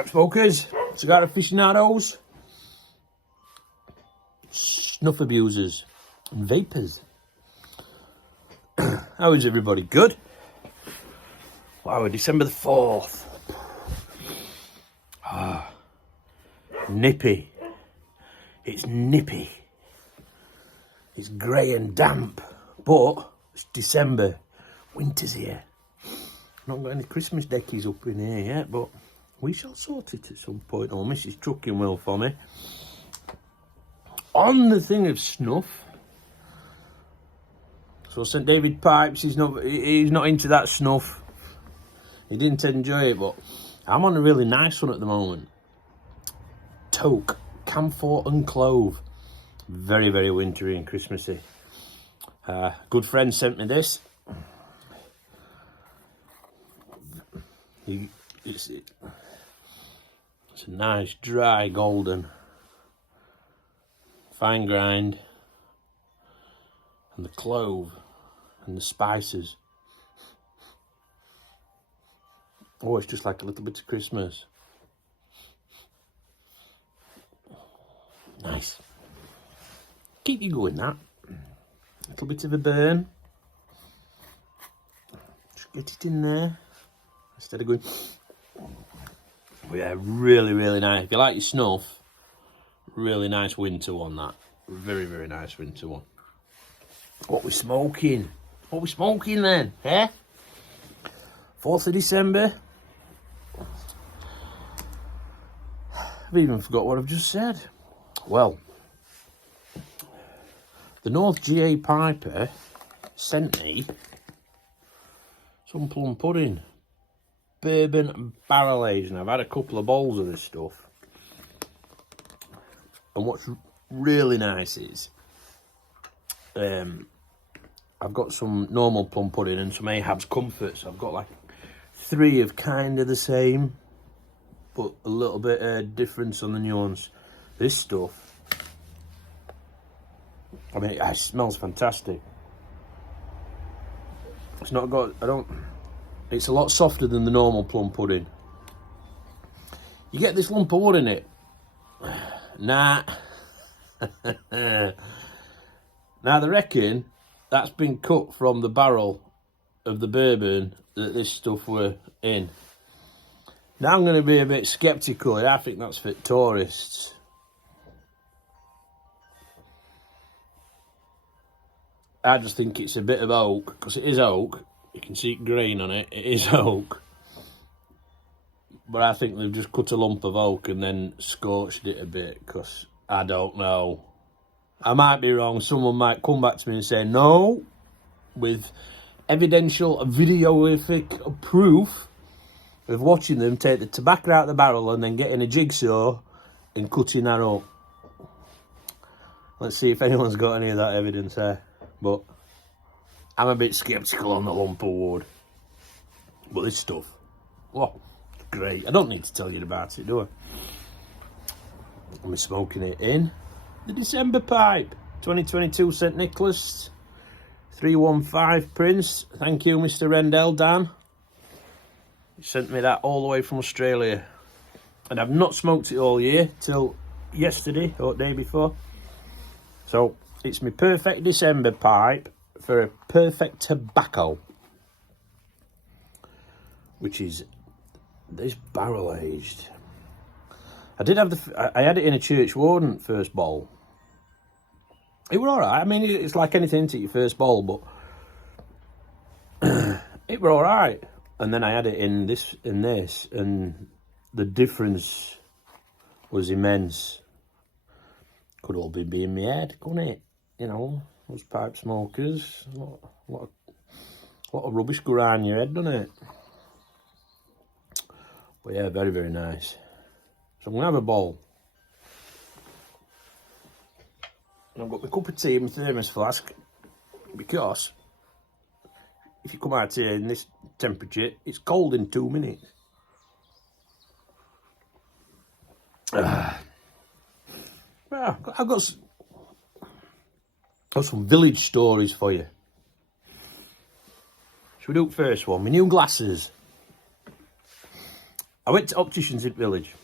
Pipe smokers, cigar aficionados, snuff abusers, and vapors. How is everybody? Good? Wow, December the 4th. Nippy. It's nippy. It's grey and damp, but it's December. Winter's here. Not got any Christmas deckies up in here yet, but we shall sort it at some point. Oh, Mrs. Trucking will for me. On the thing of snuff, so St David Pipes, he's not into that snuff. He didn't enjoy it, but I'm on a really nice one at the moment. Toke, camphor and clove. Very, very wintry and Christmassy. Good friend sent me this. It's a nice, dry, golden, fine grind, and the clove and the spices. Oh, it's just like a little bit of Christmas. Nice. Keep you going, that. A little bit of a burn. Just get it in there. Instead of going... Oh yeah, really, really nice. If you like your snuff, really nice winter one, that. Very, very nice winter one. What we smoking? What we smoking then, eh? 4th of December. I've even forgot what I've just said. Well, the North GA Piper sent me some plum pudding. Bourbon and barrel aged, and I've had a couple of bowls of this stuff. And what's really nice is I've got some normal plum pudding and some Ahab's Comforts. I've got like 3 of kind of the same, but a little bit difference on the nuance. This stuff, I mean, it smells fantastic. It's not got, it's a lot softer than the normal plum pudding. You get this lump of wood in it. Nah. Now they reckon that's been cut from the barrel of the bourbon that this stuff were in. Now I'm going to be a bit sceptical. I think that's for tourists. I just think it's a bit of oak, because it is oak. You can see grain on it. It is oak. But I think they've just cut a lump of oak and then scorched it a bit, because I don't know. I might be wrong. Someone might come back to me and say, no, with evidential videographic proof of watching them take the tobacco out of the barrel and then getting a jigsaw and cutting that up. Let's see if anyone's got any of that evidence there. But I'm a bit sceptical on the lump of wood. But this stuff, oh, great. I don't need to tell you about it, do I? I'm smoking it in the December Pipe, 2022 St Nicholas, 315 Prince. Thank you, Mr. Rendell, Dan. He sent me that all the way from Australia. And I've not smoked it all year till yesterday or the day before. So it's my perfect December pipe for a perfect tobacco, which is this barrel aged. I did have I had it in a Church Warden first bowl. It was alright. I mean, it's like anything to your first bowl, but it was alright. And then I had it in this, and the difference was immense. Could all be in my head, couldn't it? You know, those pipe smokers, a lot of rubbish go around your head, doesn't it? But yeah, very, very nice. So I'm going to have a bowl. And I've got my cup of tea and my thermos flask, because if you come out here in this temperature, it's cold in 2 minutes. Well, I've got some village stories for you. Should we do the first one? My new glasses. I went to Opticians in Village.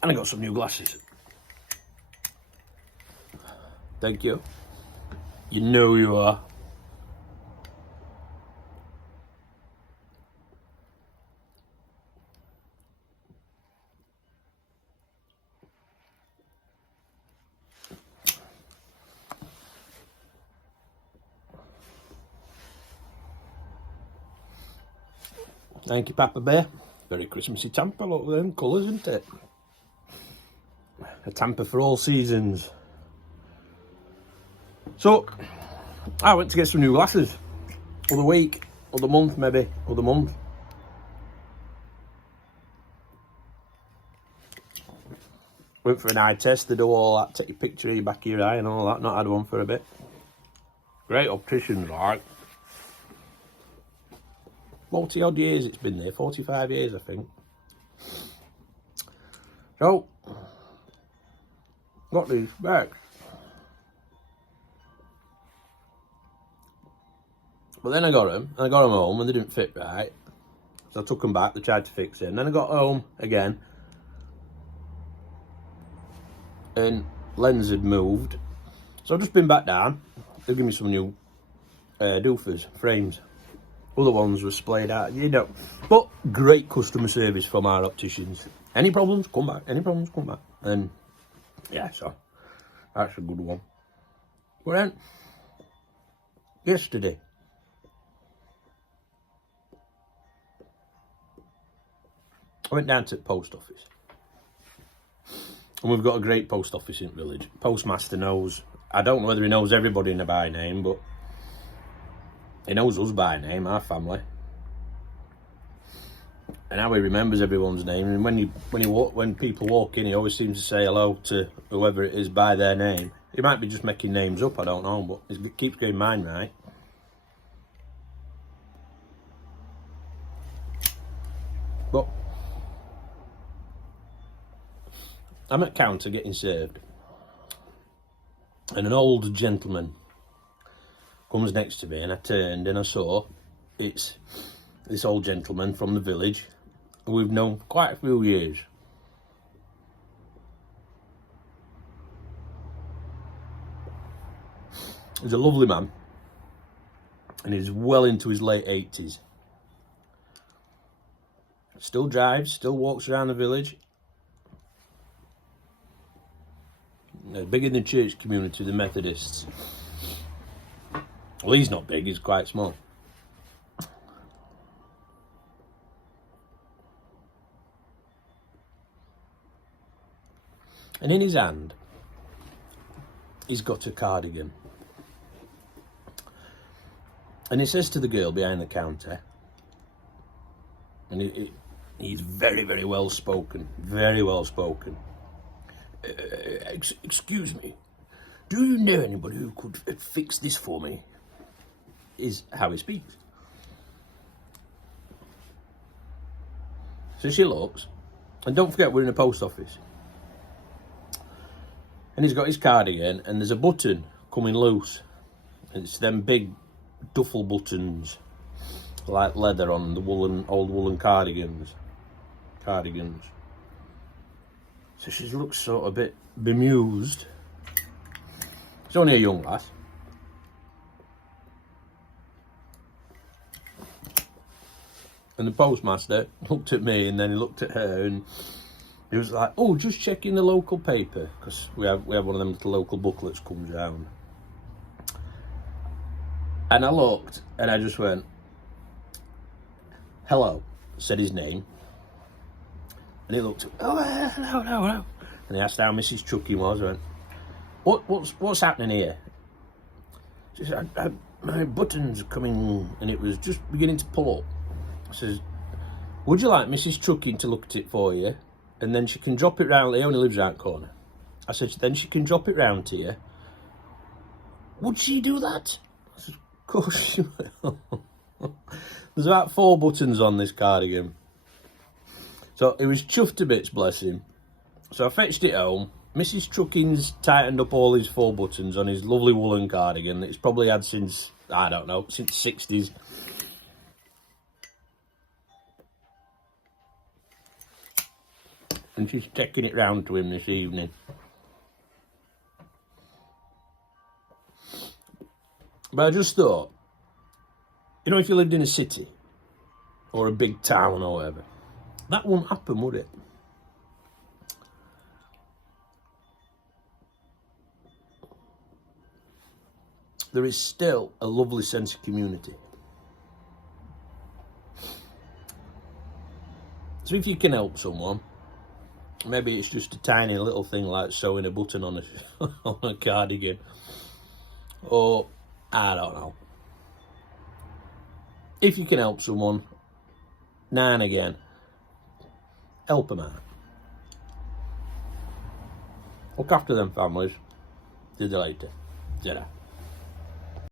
And I got some new glasses. Thank you. You know you are. Thank you, Papa Bear. Very Christmassy Tampa, look at them colours, isn't it? A Tampa for all seasons. So, I went to get some new glasses. Or the week, or the month maybe, or the month. Went for an eye test, they do all that, take your picture of your back of your eye and all that. Not had one for a bit. Great opticians, like. 40 odd years it's been there, 45 years I think. So, got these back. But then I got them home and they didn't fit right. So I took them back, they tried to fix it. And then I got home again. And lens had moved. So I've just been back down. They'll give me some new doofers, frames. Other ones were splayed out, you know. But great customer service from our opticians. Any problems, come back. Any problems, come back. And yeah, so that's a good one. But then, yesterday, I went down to the post office. And we've got a great post office in the village. Postmaster knows, I don't know whether he knows everybody in the by name, but he knows us by name, our family. And how he remembers everyone's name. And when people walk in, he always seems to say hello to whoever it is by their name. He might be just making names up, I don't know, but he keeps getting mine right. But I'm at counter getting served. And an old gentleman comes next to me, and I turned and I saw it's this old gentleman from the village who we've known for quite a few years. He's a lovely man and he's well into his late 80s. Still drives, still walks around the village. Big in the church community, the Methodists. Well, he's not big, he's quite small. And in his hand, he's got a cardigan. And he says to the girl behind the counter, and he's very, very well spoken, very well spoken. Excuse me, do you know anybody who could fix this for me? Is how he speaks. So she looks, and don't forget we're in a post office. And he's got his cardigan, and there's a button coming loose. And it's them big duffel buttons, like leather on the old woolen cardigans. So she looks sort of a bit bemused. She's only a young lass. And the postmaster looked at me and then he looked at her and he was like, oh, just checking the local paper, because we have one of them little local booklets comes round. And I looked and I just went, hello, said his name. And he looked, oh, hello. And he asked how Mrs. Chucky was. I went, what's happening here? She said, my button's coming, and it was just beginning to pull up. I says, would you like Mrs. Chucky to look at it for you? And then she can drop it round. He only lives round the corner. I said, then she can drop it round to you. Would she do that? I said, of course she will. There's about 4 buttons on this cardigan. So he was chuffed to bits, bless him. So I fetched it home. Mrs. Truckins tightened up all his 4 buttons on his lovely woolen cardigan that he's probably had since, I don't know, since the 60s. and she's taking it round to him this evening. But I just thought, you know, if you lived in a city or a big town or whatever, that wouldn't happen, would it? There is still a lovely sense of community. So if you can help someone, maybe it's just a tiny little thing like sewing a button on a, on a cardigan, or I don't know. If you can help someone, now and again, help them out. Look after them families. See you later. Ta-ra.